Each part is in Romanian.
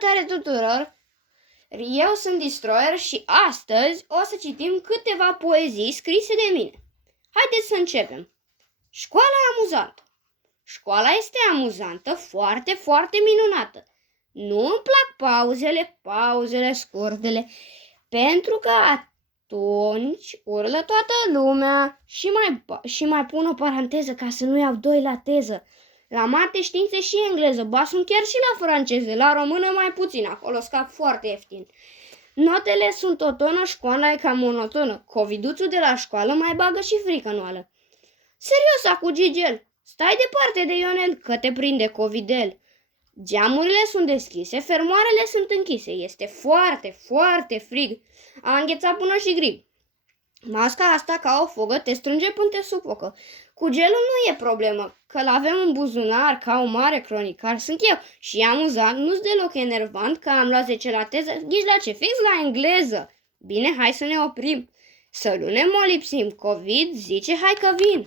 Salutare tuturor! Eu sunt Destroyer și astăzi o să citim câteva poezii scrise de mine. Haideți să începem. Școala amuzantă. Școala este amuzantă, foarte, foarte minunată. Nu îmi plac pauzele scurtele, pentru că atunci urlă toată lumea și mai pun o paranteză ca să nu iau doi la teză. La mate, științe și engleză, ba sunt chiar și la franceză, la română mai puțin, acolo scap foarte ieftin. Notele sunt o tonă, școala e cam monotonă, coviduțul de la școală mai bagă și frică în oală. Serios, acu Gigel, stai departe de Ionel, că te prinde covidel. Geamurile sunt deschise, fermoarele sunt închise, este foarte, foarte frig, a înghețat până și grip. Masca asta ca o fogă te strânge până te sufocă. Cu gelul nu e problemă, că l-avem în buzunar ca un mare cronicar. Sunt eu și e amuzant, nu-s deloc enervant că am luat 10 la teză. Ghici la ce? Fix la engleză. Bine, hai să ne oprim. Să nu ne molipsim. Covid zice hai că vin.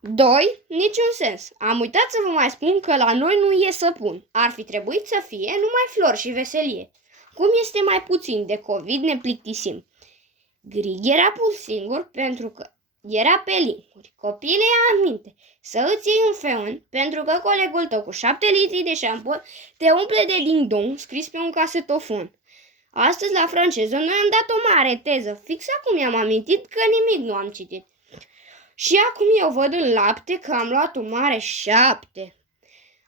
2. Niciun sens. Am uitat să vă mai spun că la noi nu e săpun. Ar fi trebuit să fie numai flori și veselie. Cum este mai puțin de COVID ne plictisim. Grig era pur singur pentru că era pe linkuri. Copile ia în minte să îți iei un feon pentru că colegul tău cu 7 litri de șampon te umple de ding-dong scris pe un casetofon. Astăzi la franceză noi am dat o mare teză. Fix acum i-am amintit că nimic nu am citit. Și acum eu văd în lapte că am luat un mare 7.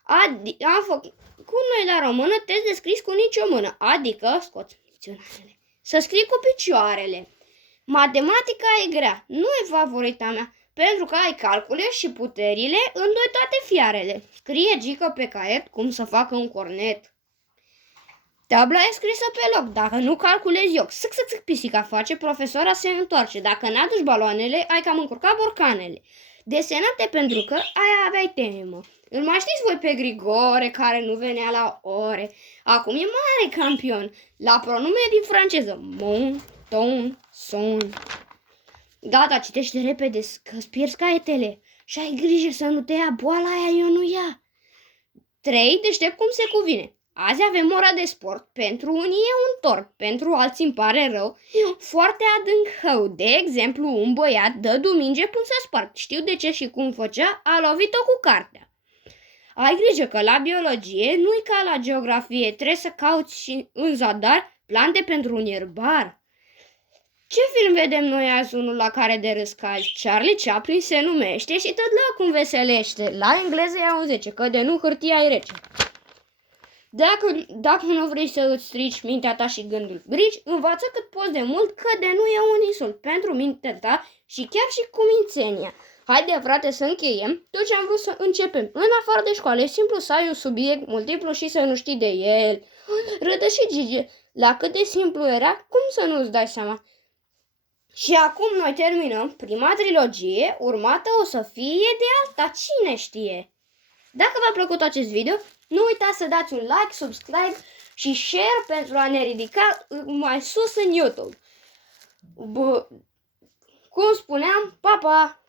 Am făcut noi la română tez de scris cu nicio mână. Adică, scoți dicționarele, să scrii cu picioarele. Matematica e grea, nu e favorita mea, pentru că ai calcule și puterile în doi toate fiarele. Scrie Gică pe caiet cum să facă un cornet. Tabla e scrisă pe loc, dacă nu calculezi eu. Sâc, pisica face, profesora se întoarce. Dacă n-aduci baloanele, ai cam încurcat borcanele. Desenate pentru că aia aveai temă. Îl mai știți voi pe Grigore, care nu venea la ore. Acum e mare campion la pronume din franceză. Mon, ton, son. Gata, citește repede, că-ți pierzi caietele. Și ai grijă să nu te ia boala aia, eu nu ia. 3. Deștept cum se cuvine. Azi avem ora de sport. Pentru unii e un tort, pentru alții îmi pare rău. Foarte adânc hău. De exemplu, un băiat dă minge până să spart. Știu de ce și cum făcea, a lovit-o cu cartea. Ai grijă că la biologie nu-i ca la geografie. Trebuie să cauți și în zadar plante pentru un ierbar. Ce film vedem noi azi, unul la care de râs cazi? Charlie Chaplin se numește și tot la cum veselește. La engleză ia un 10, că de nu hârtia e rece. Dacă nu vrei să îți strici mintea ta și gândul brici, învață cât poți de mult că de nu e un insult pentru mintea ta și chiar și cu mințenia. Haide, frate, să încheiem tot ce am vrut să începem. În afară de școală, e simplu să ai un subiect multiplu și să nu știi de el. Râdă și Gigi, la cât de simplu era, cum să nu-ți dai seama? Și acum noi terminăm prima trilogie, urmată o să fie de alta, cine știe? Dacă v-a plăcut acest video, nu uitați să dați un like, subscribe și share pentru a ne ridica mai sus în YouTube. Cum spuneam, pa, pa!